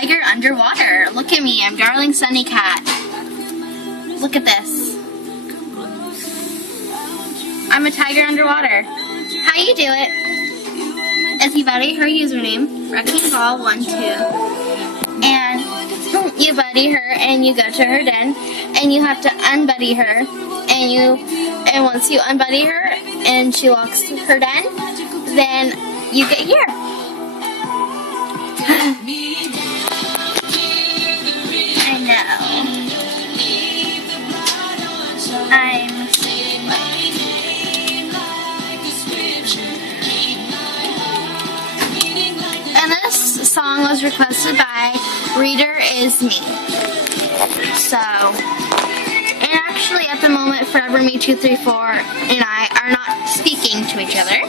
tiger underwater. Look at me, I'm Darling Sunny Cat. Look at this. I'm a tiger underwater. How you do it? Is you buddy her username, WreckingBall12. And you buddy her and you go to her den and you have to unbuddy her and once you unbuddy her and she walks to her den, then you get here. I know. And this song was requested by Reader Is Me. So, and actually at the moment, Forever Me 234 and I are not speaking to each other.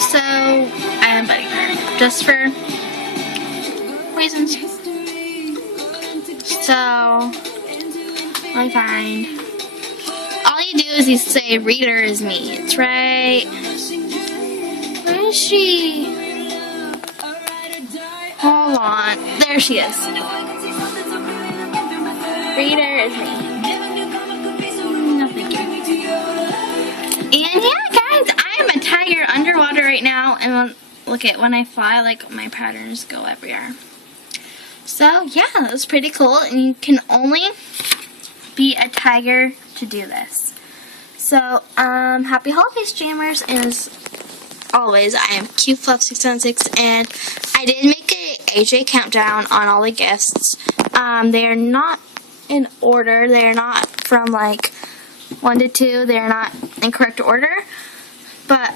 So, I unbuddied her, just for reasons. So, I find all you do is you say, Reader is me. It's right. Where is she? Hold on. There she is. Reader is me. No, thank you. And yeah, guys, I am a tiger underwater right now. And look at when I fly, like my patterns go everywhere. So yeah, that was pretty cool. And you can only be a tiger to do this. So, happy holidays, jammers. And as always, I am QFluff676, and I did make a AJ countdown on all the gifts. They are not in order. They are not from like 1 to 2. They are not in correct order. But,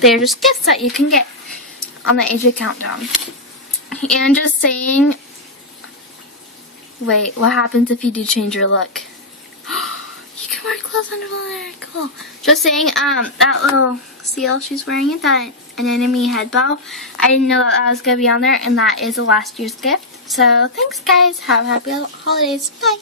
they are just gifts that you can get on the AJ countdown. And just saying, wait, what happens if you do change your look? You can wear clothes under there, cool. Just saying, that little seal she's wearing is that an enemy head bow. I didn't know that was going to be on there, and that is a last year's gift. So, thanks guys, have happy holidays, bye.